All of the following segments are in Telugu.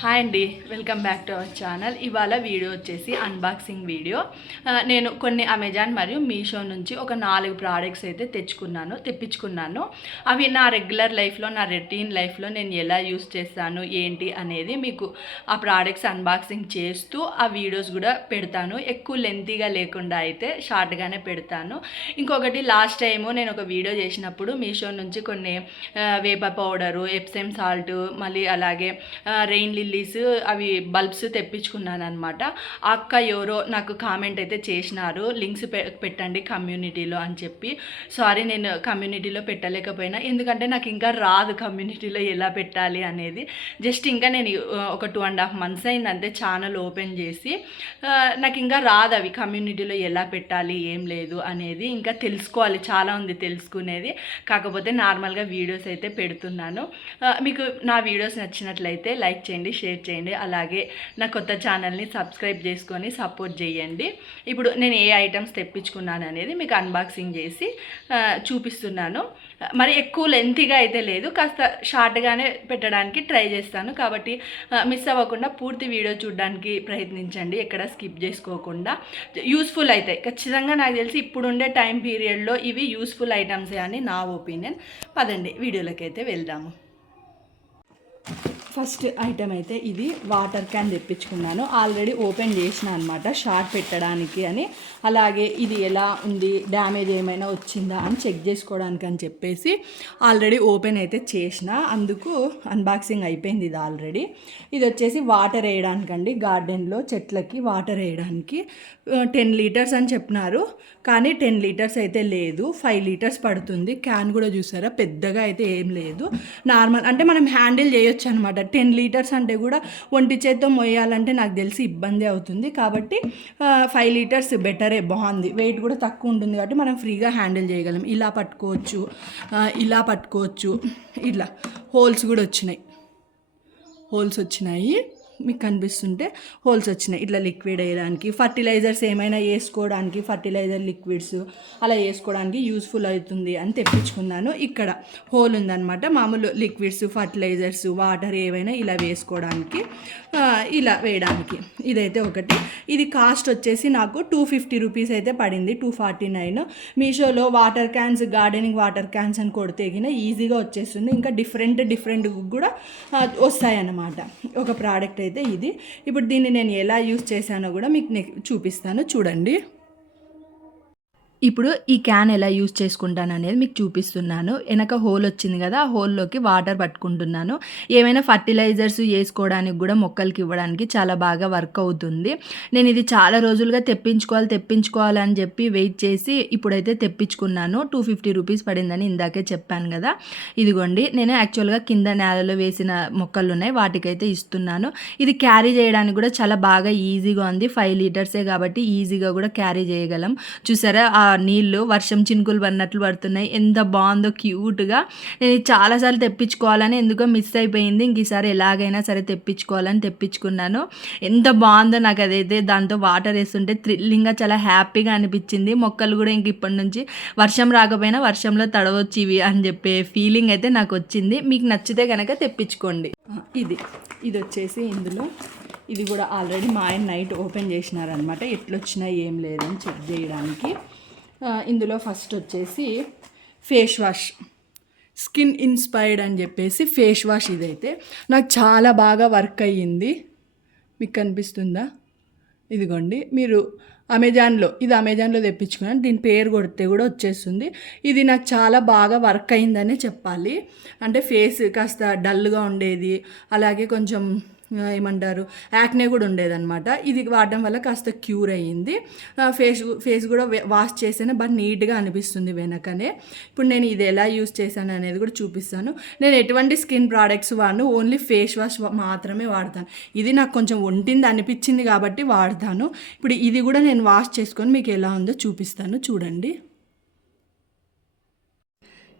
హాయ్ అండి welcome back to our channel ఇవాళ వీడియో వచ్చేసి అన్బాక్సింగ్ వీడియో నేను కొన్ని అమెజాన్ మరియు మీషో నుంచి ఒక నాలుగు ప్రోడక్ట్స్ అయితే తెచ్చుకున్నాను తెప్పించుకున్నాను. అవి నా రెగ్యులర్ లైఫ్లో నా రొటీన్ లైఫ్లో నేను ఎలా యూస్ చేస్తాను ఏంటి అనేది మీకు ఆ ప్రోడక్ట్స్ అన్బాక్సింగ్ చేస్తూ ఆ వీడియోస్ కూడా పెడతాను. ఎక్కువ లెంతీగా లేకుండా అయితే షార్ట్గానే పెడతాను. ఇంకొకటి లాస్ట్ టైము నేను ఒక వీడియో చేసినప్పుడు మీషో నుంచి కొన్ని వేప పౌడరు ఎప్సెమ్ సాల్ట్ మళ్ళీ అలాగే రెయిన్ లిల్లీస్ అవి బల్బ్స్ తెప్పించుకున్నాను అనమాట అక్క ఎవరో నాకు కామెంట్ అయితే చేసినారు. లింక్స్ పెట్టండి కమ్యూనిటీలో అని చెప్పి. సారీ నేను కమ్యూనిటీలో పెట్టలేకపోయినా. ఎందుకంటే నాకు ఇంకా రాదు కమ్యూనిటీలో ఎలా పెట్టాలి అనేది. జస్ట్ ఇంకా నేను ఒక టూ అండ్ హాఫ్ మంత్స్ అయింది అంతే ఛానల్ ఓపెన్ చేసి. నాకు ఇంకా రాదు అవి కమ్యూనిటీలో ఎలా పెట్టాలి ఏం లేదు అనేది ఇంకా తెలుసుకోవాలి. చాలా ఉంది తెలుసుకునేది. కాకపోతే నార్మల్గా వీడియోస్ అయితే పెడుతున్నాను. మీకు నా వీడియోస్ నచ్చినట్లయితే లైక్ చేయండి షేర్ చేయండి. అలాగే నా కొత్త ఛానల్ని సబ్స్క్రైబ్ చేసుకొని సపోర్ట్ చేయండి. ఇప్పుడు నేను ఏ ఐటమ్స్ తెప్పించుకున్నాను అనేది మీకు అన్బాక్సింగ్ చేసి చూపిస్తున్నాను. మరి ఎక్కువ లెంతీగా అయితే లేదు. కాస్త షార్ట్గానే పెట్టడానికి ట్రై చేస్తాను. కాబట్టి మిస్ అవ్వకుండా పూర్తి వీడియో చూడడానికి ప్రయత్నించండి. ఎక్కడ స్కిప్ చేసుకోకుండా. యూస్ఫుల్ అవుతాయి ఖచ్చితంగా నాకు తెలిసి ఇప్పుడుండే టైం పీరియడ్లో ఇవి యూస్ఫుల్ ఐటమ్సే అని నా ఒపీనియన్ పదండి. వీడియోలకైతే వెళ్దాము. ఫస్ట్ ఐటమ్ అయితే ఇది వాటర్ క్యాన్ తెప్పించుకున్నాను. ఆల్రెడీ ఓపెన్ చేసిన అనమాట షార్ట్ పెట్టడానికి అని. అలాగే ఇది ఎలా ఉంది డ్యామేజ్ ఏమైనా వచ్చిందా అని చెక్ చేసుకోవడానికి అని చెప్పేసి ఆల్రెడీ ఓపెన్ అయితే చేసిన. అందుకు అన్బాక్సింగ్ అయిపోయింది ఇది ఆల్రెడీ. ఇది వచ్చేసి వాటర్ వేయడానికండి. గార్డెన్లో చెట్లకి వాటర్ వేయడానికి టెన్ లీటర్స్ అని చెప్పినారు. కానీ టెన్ లీటర్స్ అయితే లేదు. ఫైవ్ లీటర్స్ పడుతుంది. క్యాన్ కూడా చూసారా? పెద్దగా అయితే ఏం లేదు. నార్మల్ అంటే మనం హ్యాండిల్ చేయొచ్చు అనమాట టెన్ లీటర్స్ అంటే కూడా ఒంటి చేత్తో మొయ్యాలంటే నాకు తెలిసి ఇబ్బంది అవుతుంది. కాబట్టి ఫైవ్ లీటర్స్ బెటరే బాగుంది. వెయిట్ కూడా తక్కువ ఉంటుంది కాబట్టి మనం ఫ్రీగా హ్యాండిల్ చేయగలం. ఇలా పట్టుకోవచ్చు ఇలా పట్టుకోవచ్చు ఇట్లా హోల్స్ కూడా వచ్చినాయి. హోల్స్ వచ్చినాయి. మీకు కనిపిస్తుంటే హోల్స్ వచ్చినాయి. ఇట్లా లిక్విడ్ వేయడానికి ఫర్టిలైజర్స్ ఏమైనా వేసుకోవడానికి ఫర్టిలైజర్ లిక్విడ్స్ అలా వేసుకోవడానికి యూస్ఫుల్ అవుతుంది అని తెప్పించుకున్నాను. ఇక్కడ హోల్ ఉందన్నమాట. మామూలు లిక్విడ్స్ ఫర్టిలైజర్స్ వాటర్ ఏవైనా ఇలా వేసుకోవడానికి ఇలా వేయడానికి. ఇదైతే ఒకటి. ఇది కాస్ట్ వచ్చేసి నాకు టూ ఫిఫ్టీ రూపీస్ అయితే పడింది టూ ఫార్టీ నైన్ మీషోలో water cans gardening water cans అని కొడితే ఈజీగా వచ్చేస్తుంది ఇంకా డిఫరెంట్ డిఫరెంట్ కూడా వస్తాయన్నమాట. ఒక ప్రోడక్ట్ అయితే ఇది. ఇప్పుడు దీన్ని నేను ఎలా యూస్ చేశానో కూడా మీకు చూపిస్తాను. చూడండి. ఇప్పుడు ఈ క్యాన్ ఎలా యూజ్ చేసుకుంటాను అనేది మీకు చూపిస్తున్నాను. వెనక హోల్ వచ్చింది కదా ఆ హోల్లోకి వాటర్ పట్టుకుంటున్నాను. ఏమైనా ఫర్టిలైజర్స్ వేసుకోవడానికి కూడా మొక్కలకి ఇవ్వడానికి చాలా బాగా వర్క్ అవుతుంది. నేను ఇది చాలా రోజులుగా తెప్పించుకోవాలి తెప్పించుకోవాలి అని చెప్పి వెయిట్ చేసి ఇప్పుడైతే తెప్పించుకున్నాను. టూ ఫిఫ్టీ రూపీస్ పడిందని ఇందాకే చెప్పాను కదా. ఇదిగోండి నేను యాక్చువల్గా కింద నేలలో వేసిన మొక్కలు ఉన్నాయి వాటికైతే ఇస్తున్నాను. ఇది క్యారీ చేయడానికి కూడా చాలా బాగా ఈజీగా ఉంది. ఫైవ్ లీటర్సే కాబట్టి ఈజీగా కూడా క్యారీ చేయగలం. చూసారా ఆ నీళ్ళు వర్షం చినుకులు పడినట్లు పడుతున్నాయి. ఎంత బాగుందో క్యూట్గా. నేను చాలాసార్లు తెప్పించుకోవాలని ఎందుకో మిస్ అయిపోయింది. ఇంక ఈసారి ఎలాగైనా సరే తెప్పించుకోవాలని తెప్పించుకున్నాను. ఎంత బాగుందో నాకు అదైతే దాంతో వాటర్ వేస్తుంటే థ్రిల్లింగ్గా చాలా హ్యాపీగా అనిపించింది. మొక్కలు కూడా ఇంక ఇప్పటి నుంచి వర్షం రాకపోయినా వర్షంలో తడవచ్చు ఇవి అని చెప్పే ఫీలింగ్ అయితే నాకు వచ్చింది. మీకు నచ్చితే కనుక తెప్పించుకోండి. ఇది. ఇది వచ్చేసి ఇందులో. ఇది కూడా ఆల్రెడీ మా ఆయన నైట్ ఓపెన్ చేసినారనమాట. ఎట్లొచ్చినా ఏం లేదని చెక్ చేయడానికి. ఇందులో ఫస్ట్ వచ్చేసి ఫేస్ వాష్. స్కిన్ ఇన్స్పైర్డ్ అని చెప్పేసి ఫేస్ వాష్ ఇదైతే. నాకు చాలా బాగా వర్క్ అయ్యింది. మీకు కనిపిస్తుందా? ఇదిగోండి. మీరు అమెజాన్లో ఇది అమెజాన్లో తెప్పించుకున్నాను. దీని పేరు కొడితే కూడా వచ్చేస్తుంది. ఇది నాకు చాలా బాగా వర్క్ అయిందనే చెప్పాలి. అంటే ఫేస్ కాస్త డల్గా ఉండేది. అలాగే కొంచెం ఏమంటారు యాక్నే కూడా ఉండేదన్నమాట. ఇది వాడడం వల్ల కాస్త క్యూర్ అయ్యింది. ఫేస్ ఫేస్ కూడా వాష్ చేస్తేనే బాగా నీట్గా అనిపిస్తుంది వెనకనే. ఇప్పుడు నేను ఇది ఎలా యూస్ చేశాను అనేది కూడా చూపిస్తాను. నేను ఎటువంటి స్కిన్ ప్రోడక్ట్స్ వాడను ఓన్లీ ఫేస్ వాష్ మాత్రమే వాడతాను. ఇది నాకు కొంచెం ఒంటింది అనిపించింది కాబట్టి వాడతాను. ఇప్పుడు ఇది కూడా నేను వాష్ చేసుకొని మీకు ఎలా ఉందో చూపిస్తాను. చూడండి.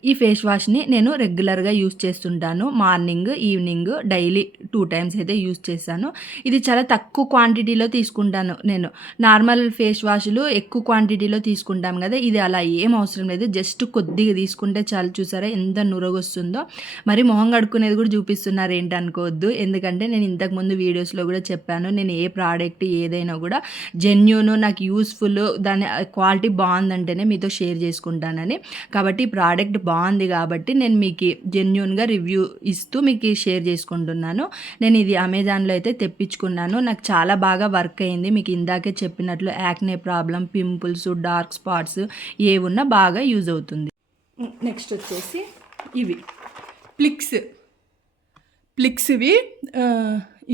ఈ ఫేస్ వాష్ని నేను రెగ్యులర్గా యూస్ చేస్తుంటాను. Morning evening daily two times అయితే యూస్ చేశాను ఇది చాలా తక్కువ క్వాంటిటీలో తీసుకుంటాను నేను. నార్మల్ ఫేస్ వాష్లు ఎక్కువ క్వాంటిటీలో తీసుకుంటాం కదా ఇది అలా ఏం అవసరం లేదు. జస్ట్ కొద్దిగా తీసుకుంటే చాలు. చూసారా ఎంత నురగొస్తుందో. మరి మొహం కడుక్కునేది కూడా చూపిస్తున్నారు ఏంటనుకోవద్దు. ఎందుకంటే నేను ఇంతకుముందు వీడియోస్లో కూడా చెప్పాను. నేను ఏ ప్రోడక్ట్ ఏదైనా కూడా జెన్యూన్ నాకు యూస్ఫుల్ దాని క్వాలిటీ బాగుందంటేనే మీతో షేర్ చేసుకుంటానని. కాబట్టి ఈ ప్రోడక్ట్ బాగుంది కాబట్టి నేను మీకు జెన్యున్గా రివ్యూ ఇస్తూ మీకు షేర్ చేసుకుంటున్నాను. నేను ఇది అమెజాన్లో అయితే తెప్పించుకున్నాను. నాకు చాలా బాగా వర్క్ అయింది. మీకు ఇందాకే చెప్పినట్లు acne problem pimples dark spots ఏ ఉన్నా బాగా యూజ్ అవుతుంది. నెక్స్ట్ వచ్చేసి ఇవి. ప్లిక్స్ ప్లిక్స్ ఇవి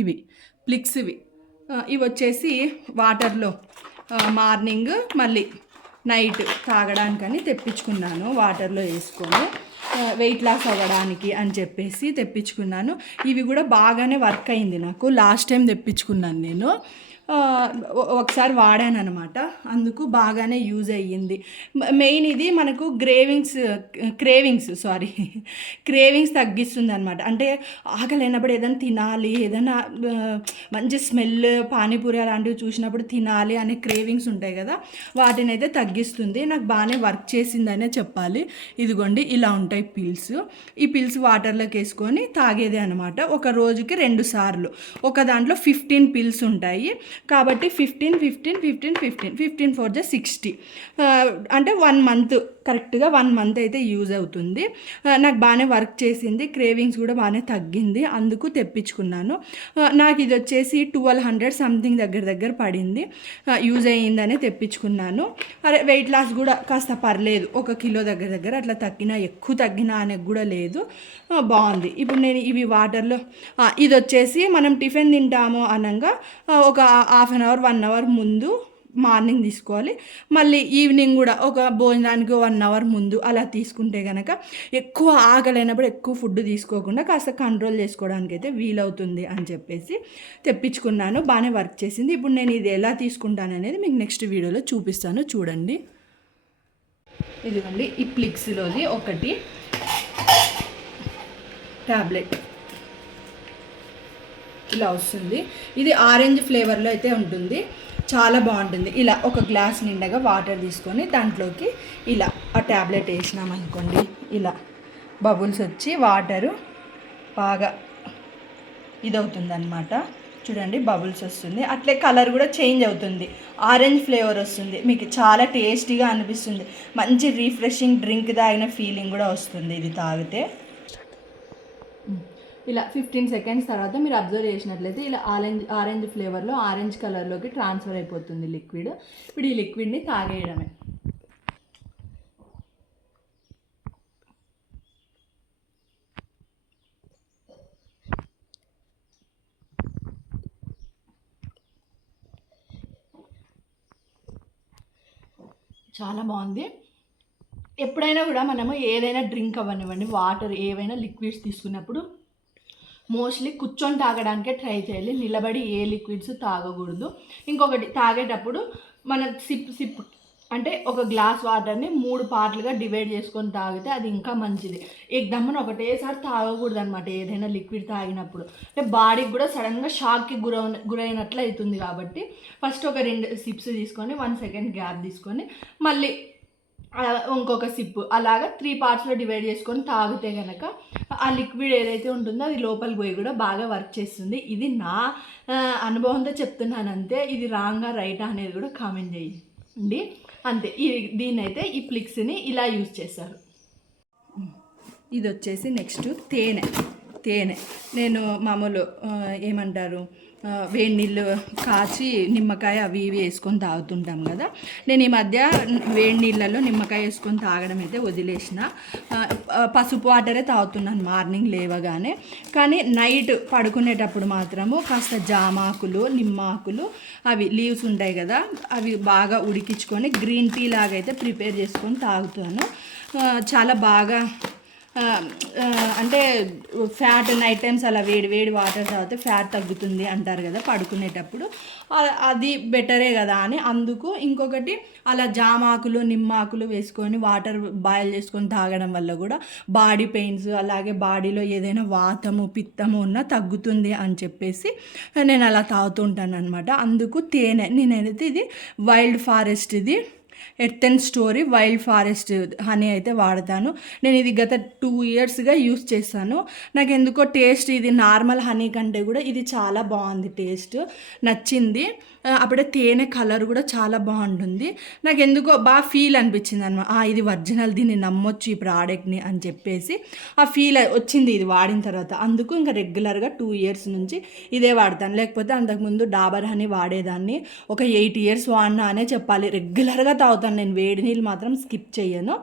ఇవి. ప్లిక్స్ ఇవి. ఇవి వచ్చేసి వాటర్లో మార్నింగ్ మళ్ళీ నైట్ తాగడానికని తెప్పించుకున్నాను వాటర్లో వేసుకొని వెయిట్ లాస్ అవ్వడానికి అని చెప్పేసి తెప్పించుకున్నాను. ఇవి కూడా బాగానే వర్క్ అయింది నాకు. లాస్ట్ టైం తెప్పించుకున్నాను నేను. ఒకసారి వాడాను అనమాట అందుకు బాగానే యూజ్ అయ్యింది. మెయిన్ ఇది మనకు గ్రేవింగ్స్ క్రేవింగ్స్ సారీ క్రేవింగ్స్ తగ్గిస్తుంది అనమాట అంటే ఆకలినప్పుడు ఏదైనా తినాలి ఏదైనా మంచి స్మెల్ పానీపూరి అలాంటివి చూసినప్పుడు తినాలి అనే క్రేవింగ్స్ ఉంటాయి కదా వాటిని అయితే తగ్గిస్తుంది. నాకు బాగానే వర్క్ చేసిందనే చెప్పాలి. ఇదిగోండి ఇలా ఉంటాయి పిల్స్. ఈ పిల్స్ వాటర్లోకి వేసుకొని తాగేదే అనమాట ఒక రోజుకి రెండు సార్లు. ఒక దాంట్లో ఫిఫ్టీన్ పిల్స్ ఉంటాయి. కాబట్టి fifteen fifteen fifteen fifteen fifteen four జా సిక్స్టీ అంటే వన్ మంత్ కరెక్ట్గా వన్ మంత్ అయితే యూజ్ అవుతుంది. Uh, నాకు బాగానే వర్క్ చేసింది క్రేవింగ్స్ కూడా బాగానే తగ్గింది అందుకు తెప్పించుకున్నాను. Uh, నాకు ఇది వచ్చేసి ట్వెల్వ్ హండ్రెడ్ సంథింగ్ దగ్గర దగ్గర పడింది. Uh, యూజ్ అయ్యిందనే తెప్పించుకున్నాను. అరే వెయిట్ లాస్ కూడా కాస్త పర్లేదు ఒక కిలో దగ్గర దగ్గర అట్లా తగ్గినా ఎక్కువ తగ్గినా అనేది కూడా లేదు. బాగుంది. ఇప్పుడు నేను ఇవి వాటర్లో ఇది వచ్చేసి మనం టిఫిన్ తింటాము అనగా ఒక half an hour one hour ముందు మార్నింగ్ తీసుకోవాలి. మళ్ళీ ఈవినింగ్ కూడా ఒక భోజనానికి వన్ అవర్ ముందు అలా తీసుకుంటే కనుక ఎక్కువ ఆకలైనప్పుడు ఎక్కువ ఫుడ్ తీసుకోకుండా కాస్త కంట్రోల్ చేసుకోవడానికి అయితే వీలవుతుంది అని చెప్పేసి తెప్పించుకున్నాను. బాగానే వర్క్ చేసింది. ఇప్పుడు నేను ఇది ఎలా తీసుకుంటాను అనేది మీకు నెక్స్ట్ వీడియోలో చూపిస్తాను. చూడండి. ఇదిగోండి ఈ ప్లిక్స్లోది ఒకటి. ట్యాబ్లెట్ ఇలా వస్తుంది. ఇది ఆరెంజ్ ఫ్లేవర్లో అయితే ఉంటుంది. చాలా బాగుంటుంది. ఇలా ఒక గ్లాస్ నిండగా వాటర్ తీసుకొని దాంట్లోకి ఇలా ఆ ట్యాబ్లెట్ వేసినామనుకోండి ఇలా బబుల్స్ వచ్చి వాటరు బాగా ఇదవుతుందనమాట చూడండి బబుల్స్ వస్తుంది. అట్లే కలర్ కూడా చేంజ్ అవుతుంది. ఆరెంజ్ ఫ్లేవర్ వస్తుంది. మీకు చాలా టేస్టీగా అనిపిస్తుంది. మంచి రీఫ్రెషింగ్ డ్రింక్ తాగిన ఫీలింగ్ కూడా వస్తుంది ఇది తాగితే. ఇలా ఫిఫ్టీన్ సెకండ్స్ తర్వాత మీరు అబ్జర్వ్ చేసినట్లయితే ఇలా ఆరెంజ్ ఆరెంజ్ ఫ్లేవర్లో ఆరెంజ్ కలర్లోకి ట్రాన్స్ఫర్ అయిపోతుంది లిక్విడ్ ఇప్పుడు ఈ లిక్విడ్ని తాగేయడమే. చాలా బాగుంది. ఎప్పుడైనా కూడా మనము ఏదైనా డ్రింక్ అవ్వనివ్వండి వాటర్ ఏవైనా లిక్విడ్స్ తీసుకున్నప్పుడు మోస్ట్లీ కూర్చొని తాగడానికే ట్రై చేయాలి. నిలబడి ఏ లిక్విడ్స్ తాగకూడదు. ఇంకొకటి తాగేటప్పుడు మన సిప్ సిప్ అంటే ఒక గ్లాస్ వాటర్ని మూడు పార్ట్లుగా డివైడ్ చేసుకొని తాగితే అది ఇంకా మంచిది. ఎగ్దమ్మని ఒకటేసారి తాగకూడదు అనమాట ఏదైనా లిక్విడ్ తాగినప్పుడు. అంటే బాడీకి కూడా సడన్గా షాక్కి గుర గురైనట్లు అవుతుంది కాబట్టి ఫస్ట్ ఒక రెండు సిప్స్ తీసుకొని వన్ సెకండ్ గ్యాప్ తీసుకొని మళ్ళీ ఇంకొక సిప్ అలాగా త్రీ పార్ట్స్లో డివైడ్ చేసుకొని తాగితే కనుక ఆ లిక్విడ్ ఏదైతే ఉంటుందో అది లోపలికి పోయి కూడా బాగా వర్క్ చేస్తుంది. ఇది నా అనుభవంతో చెప్తున్నాను అంతే ఇది రాంగా రైటా అనేది కూడా కామెంట్ చేయండి. అంతే ఈ దీన్నైతే అయితే ఈ ఫ్లిక్స్ని ఇలా యూజ్ చేస్తారు ఇది వచ్చేసి నెక్స్ట్ తేనె తేనె. నేను మామూలు ఏమంటారు వేడి నీళ్ళు కాచి నిమ్మకాయ అవి ఇవి వేసుకొని తాగుతుంటాం కదా. నేను ఈ మధ్య వేడి నీళ్ళలో నిమ్మకాయ వేసుకొని తాగడం అయితే వదిలేసిన. పసుపు వాటరే తాగుతున్నాను మార్నింగ్ లేవగానే. కానీ నైట్ పడుకునేటప్పుడు మాత్రము కాస్త జామాకులు నిమ్మాకులు అవి లీవ్స్ ఉంటాయి కదా అవి బాగా ఉడికించుకొని గ్రీన్ టీ లాగా అయితే ప్రిపేర్ చేసుకొని తాగుతాను. చాలా బాగా అంటే ఫ్యాట్ నైట్ టైమ్స్ అలా వేడి వేడి వాటర్ తాగితే ఫ్యాట్ తగ్గుతుంది అంటారు కదా పడుకునేటప్పుడు. అది బెటరే కదా అని. అందుకు ఇంకొకటి అలా జామాకులు నిమ్మాకులు వేసుకొని వాటర్ బాయిల్ చేసుకొని తాగడం వల్ల కూడా బాడీ పెయిన్స్ అలాగే బాడీలో ఏదైనా వాతము పిత్తము ఉన్నా తగ్గుతుంది అని చెప్పేసి నేను అలా తాగుతుంటాను అనమాట అందుకు తేనె నేనైతే ఇది వైల్డ్ ఫారెస్ట్ ఇది earthen story wild forest honey అయితే వాడతాను. నేను ఇది గత టూ ఇయర్స్గా యూస్ చేశాను. నాకు ఎందుకో టేస్ట్ ఇది నార్మల్ హనీ కంటే కూడా ఇది చాలా బాగుంది టేస్ట్. నచ్చింది. అప్పుడే తేనె కలర్ కూడా చాలా బాగుంటుంది. నాకు ఎందుకో బాగా ఫీల్ అనిపించింది అనమాట ఇది ఒరిజినల్ దీన్ని నమ్మొచ్చు ఈ ప్రోడక్ట్ని అని చెప్పేసి ఆ ఫీల్ వచ్చింది ఇది వాడిన తర్వాత. అందుకు ఇంకా రెగ్యులర్గా టూ ఇయర్స్ నుంచి ఇదే వాడతాను. లేకపోతే అంతకుముందు డాబర్ హనీ వాడేదాన్ని. ఒక ఎయిట్ ఇయర్స్ వాడినా అనే చెప్పాలి. రెగ్యులర్గా తాగుతాను నేను. వేడి నీళ్ళు మాత్రం స్కిప్ చేయను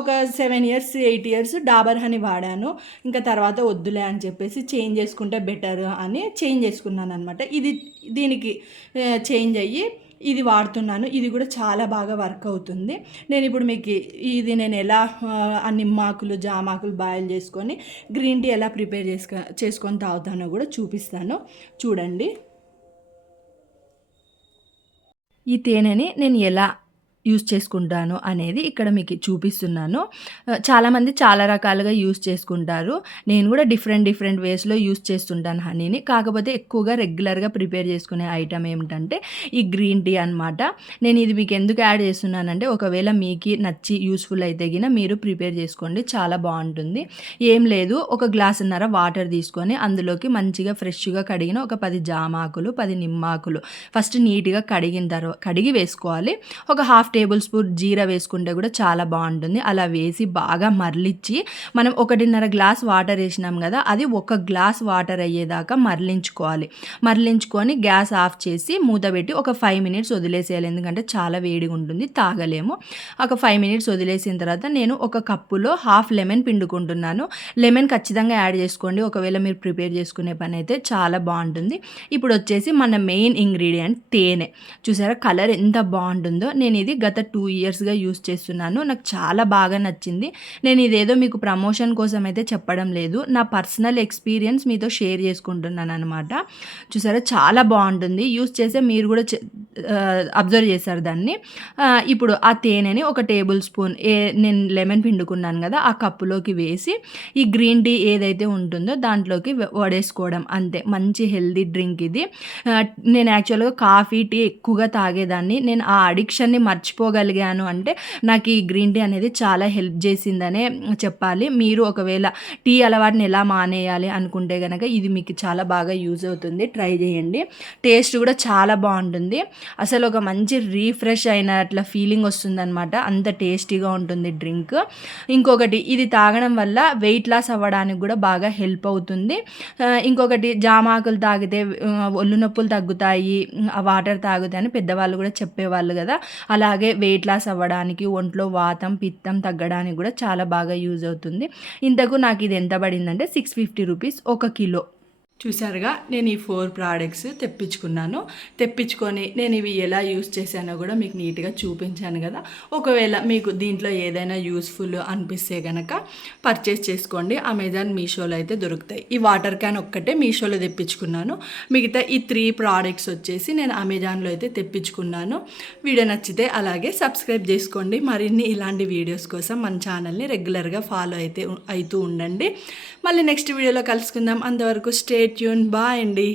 ఒక seven years eight years Dabur honey వాడాను. ఇంకా తర్వాత వద్దులే అని చెప్పేసి చేంజ్ చేసుకుంటే బెటర్ అని చేంజ్ చేసుకున్నాను అనమాట ఇది దీనికి చేంజ్ అయ్యి ఇది వాడుతున్నాను. ఇది కూడా చాలా బాగా వర్క్ అవుతుంది. నేను ఇప్పుడు మీకు ఇది నేను ఎలా ఆ, నిమ్మాకులు జామాకులు బాయిల్ చేసుకొని గ్రీన్ టీ ఎలా ప్రిపేర్ చేసుకో చేసుకొని తాగుతానో కూడా చూపిస్తాను. చూడండి. ఈ తేనెని నేను ఎలా యూస్ చేసుకుంటాను అనేది ఇక్కడ మీకు చూపిస్తున్నాను. చాలామంది చాలా రకాలుగా యూస్ చేసుకుంటారు. నేను కూడా డిఫరెంట్ డిఫరెంట్ వేస్లో యూస్ చేస్తుంటాను హనీని. కాకపోతే ఎక్కువగా రెగ్యులర్గా ప్రిపేర్ చేసుకునే ఐటమ్ ఏమిటంటే ఈ గ్రీన్ టీ అనమాట నేను ఇది మీకు ఎందుకు యాడ్ చేస్తున్నానంటే ఒకవేళ మీకు నచ్చి యూస్ఫుల్ అయితే గిన మీరు ప్రిపేర్ చేసుకోండి. చాలా బాగుంటుంది. ఏం లేదు. ఒక గ్లాసున్నర వాటర్ తీసుకొని అందులోకి మంచిగా ఫ్రెష్గా కడిగిన ఒక పది జామాకులు పది నిమ్మాకులు ఫస్ట్ నీట్గా కడిగిన తర్వాత కడిగి వేసుకోవాలి. ఒక హాఫ్ టేబుల్ స్పూన్ జీరా వేసుకుంటే కూడా చాలా బాగుంటుంది. అలా వేసి బాగా మరలిచ్చి మనం ఒకటిన్నర గ్లాస్ వాటర్ వేసినాం కదా అది ఒక గ్లాస్ వాటర్ అయ్యేదాకా మరలించుకోవాలి. మరలించుకొని గ్యాస్ ఆఫ్ చేసి మూత పెట్టి ఒక ఫైవ్ మినిట్స్ వదిలేసేయాలి. ఎందుకంటే చాలా వేడిగా ఉంటుంది తాగలేము. ఒక ఫైవ్ మినిట్స్ వదిలేసిన తర్వాత నేను ఒక కప్పులో హాఫ్ లెమన్ పిండుకుంటున్నాను. లెమన్ ఖచ్చితంగా యాడ్ చేసుకోండి. ఒకవేళ మీరు ప్రిపేర్ చేసుకునే పని అయితే చాలా బాగుంటుంది. ఇప్పుడు వచ్చేసి మన మెయిన్ ఇంగ్రీడియంట్ తేనె. చూసారా కలర్ ఎంత బాగుంటుందో. నేను ఇది గత టూ ఇయర్స్గా యూస్ చేస్తున్నాను. నాకు చాలా బాగా నచ్చింది. నేను ఇదేదో మీకు ప్రమోషన్ కోసం అయితే చెప్పడం లేదు. నా పర్సనల్ ఎక్స్పీరియన్స్ మీతో షేర్ చేసుకుంటున్నాను అనమాట చూసారా? చాలా బాగుంటుంది. యూస్ చేసే మీరు కూడా అబ్జర్వ్ చేశారు దాన్ని. ఇప్పుడు ఆ తేనెని ఒక టేబుల్ స్పూన్ ఏ నేను లెమన్ పిండుకున్నాను కదా ఆ కప్పులోకి వేసి ఈ గ్రీన్ టీ ఏదైతే ఉంటుందో దాంట్లోకి వడేసుకోవడం అంతే. మంచి హెల్దీ డ్రింక్ ఇది. నేను యాక్చువల్గా కాఫీ టీ ఎక్కువగా తాగేదాన్ని. నేను ఆ అడిక్షన్ని మర్చి మర్చిపోగలిగాను అంటే నాకు ఈ గ్రీన్ టీ అనేది చాలా హెల్ప్ చేసిందనే చెప్పాలి. మీరు ఒకవేళ టీ అలవాటుని ఎలా మానేయాలి అనుకుంటే కనుక ఇది మీకు చాలా బాగా యూజ్ అవుతుంది. ట్రై చేయండి. టేస్ట్ కూడా చాలా బాగుంటుంది. అసలు ఒక మంచి రీఫ్రెష్ అయిన అట్లా ఫీలింగ్ వస్తుందన్నమాట. అంత టేస్టీగా ఉంటుంది డ్రింక్. ఇంకొకటి ఇది తాగడం వల్ల వెయిట్ లాస్ అవ్వడానికి కూడా బాగా హెల్ప్ అవుతుంది. ఇంకొకటి జామాకులు తాగితే ఒళ్ళు నొప్పులు తగ్గుతాయి ఆ వాటర్ తాగుతాయి అని పెద్దవాళ్ళు కూడా చెప్పేవాళ్ళు కదా. అలాగే వెయిట్ లాస్ అవ్వడానికి ఒంట్లో వాతం పిత్తం తగ్గడానికి కూడా చాలా బాగా యూజ్ అవుతుంది. ఇంతకు నాకు ఇది ఎంత పడిందంటే సిక్స్ ఫిఫ్టీ రూపీస్ ఒక కిలో చూసారుగా నేను ఈ ఫోర్ ప్రోడక్ట్స్ తెప్పించుకున్నాను. తెప్పించుకొని నేను ఇవి ఎలా యూస్ చేశానో కూడా మీకు నీట్గా చూపించాను కదా. ఒకవేళ మీకు దీంట్లో ఏదైనా యూస్ఫుల్ అనిపిస్తే కనుక పర్చేస్ చేసుకోండి. అమెజాన్ మీషోలో అయితే దొరుకుతాయి. ఈ వాటర్ క్యాన్ ఒక్కటే మీషోలో తెప్పించుకున్నాను. మిగతా ఈ త్రీ ప్రోడక్ట్స్ వచ్చేసి నేను అమెజాన్లో అయితే తెప్పించుకున్నాను. వీడియో నచ్చితే అలాగే సబ్స్క్రైబ్ చేసుకోండి. మరిన్ని ఇలాంటి వీడియోస్ కోసం మన ఛానల్ని రెగ్యులర్గా ఫాలో అయితే అవుతూ ఉండండి. మళ్ళీ నెక్స్ట్ వీడియోలో కలుసుకుందాం. అంతవరకు స్టే ట్యూన్ బాయ్ అండి